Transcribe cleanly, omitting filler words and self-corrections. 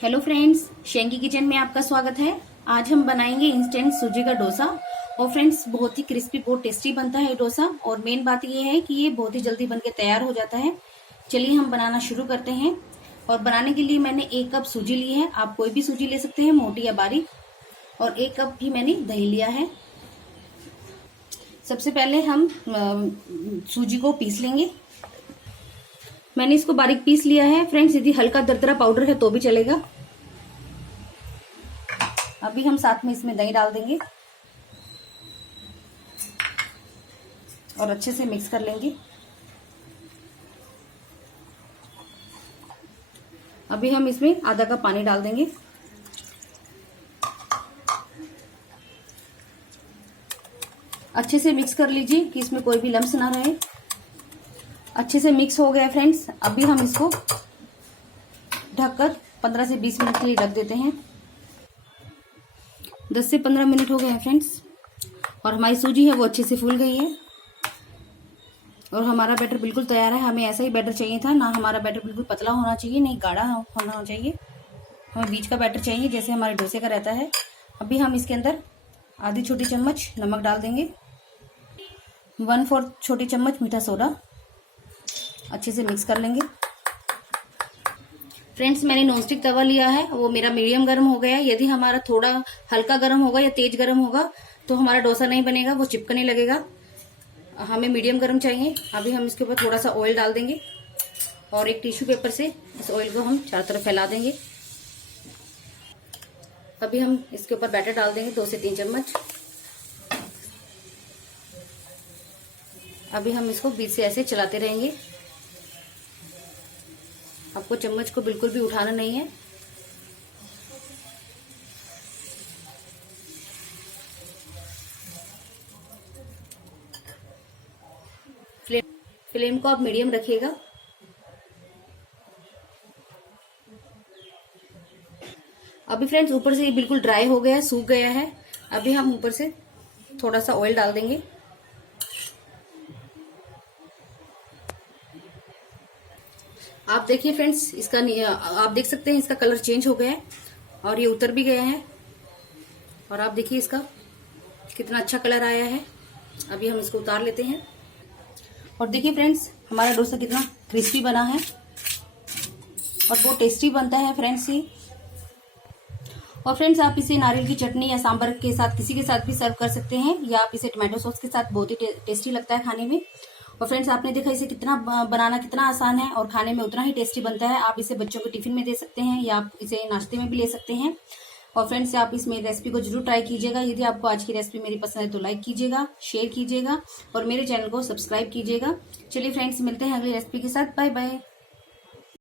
Hello friends, शेंकी kitchen में आपका स्वागत है। आज हम बनाएंगे इंस्टेंट सूजी का डोसा। और फ्रेंड्स, बहुत ही क्रिस्पी, बहुत टेस्टी बनता है डोसा। और मेन बात ये है कि ये बहुत ही जल्दी बनके तैयार हो जाता है। चलिए हम बनाना शुरू करते हैं। और बनाने के लिए मैंने 1 कप सूजी ली है। आप कोई भी सूजी ले सकते हैं, मोटी या बारीक। और 1 कप भी मैंने दही लिया है। सबसे पहले हम सूजी को पीस लेंगे। मैंने इसको बारीक पीस लिया है। फ्रेंड्स, यदि हल्का दरदरा पाउडर है तो भी चलेगा। अभी हम साथ में इसमें दही डाल देंगे और अच्छे से मिक्स कर लेंगे। अभी हम इसमें आधा कप पानी डाल देंगे। अच्छे से मिक्स कर लीजिए कि इसमें कोई भी लम्स ना रहे। अच्छे से मिक्स हो गया फ्रेंड्स। अभी हम इसको ढककर 15 से 20 मिनट के लिए रख देते हैं। 10 से 15 मिनट हो गए हैं फ्रेंड्स। और हमारी सूजी है वो अच्छे से फूल गई है। और हमारा बैटर बिल्कुल तैयार है। हमें ऐसा ही बैटर चाहिए था ना। हमारा बैटर बिल्कुल पतला होना चाहिए, नहीं गाढ़ा होना चाहिए। हमें बीच का बैटर चाहिए, जैसे हमारे डोसे का रहता है। अभी हम इसके अंदर आधी छोटी चम्मच नमक डाल देंगे, 1/4 छोटी चम्मच मीठा सोडा। अच्छे से मिक्स कर लेंगे। फ्रेंड्स, मैंने नॉनस्टिक तवा लिया है, वो मेरा मीडियम गर्म हो गया है। यदि हमारा थोड़ा हल्का गर्म होगा या तेज गर्म होगा तो हमारा डोसा नहीं बनेगा, वो चिपकने लगेगा। हमें मीडियम गर्म चाहिए। अभी हम इसके ऊपर थोड़ा सा ऑयल डाल देंगे और एक टिश्यू पेपर से इस ऑयल को हम चारों तरफ फैला देंगे। अभी हम इसके ऊपर बैटर डाल देंगे 2 से 3 चम्मच। अभी हम इसको बीच से ऐसे चलाते रहेंगे। आपको चम्मच को बिल्कुल भी उठाना नहीं है। फ्लेम को आप मीडियम रखिएगा। अभी फ्रेंड्स, ऊपर से ये बिल्कुल ड्राई हो गया है, सूख गया है। अभी हम ऊपर से थोड़ा सा ऑयल डाल देंगे। आप देखिए फ्रेंड्स, इसका आप देख सकते हैं इसका कलर चेंज हो गया है और ये उतर भी गया है। और आप देखिए इसका कितना अच्छा कलर आया है। अभी हम इसको उतार लेते हैं। और देखिए फ्रेंड्स, हमारा डोसा कितना क्रिस्पी बना है और बहुत टेस्टी बनता है फ्रेंड्स ये। और फ्रेंड्स, आप इसे नारियल की चटनी या सांभर के साथ, किसी के साथ भी सर्व कर सकते हैं, या आप इसे टमाटो सॉस के साथ बहुत ही टेस्टी लगता है खाने में। और फ्रेंड्स, आपने देखा इसे कितना बनाना कितना आसान है और खाने में उतना ही टेस्टी बनता है। आप इसे बच्चों को टिफिन में दे सकते हैं या आप इसे नाश्ते में भी ले सकते हैं। और फ्रेंड्स, आप इस मेरी रेसिपी को जरूर ट्राई कीजिएगा। यदि आपको आज की रेसिपी मेरी पसंद है तो लाइक कीजिएगा, शेयर कीजिएगा और मेरे चैनल को सब्सक्राइब कीजिएगा। चलिए फ्रेंड्स, मिलते हैं अगली रेसिपी के साथ। Bye bye.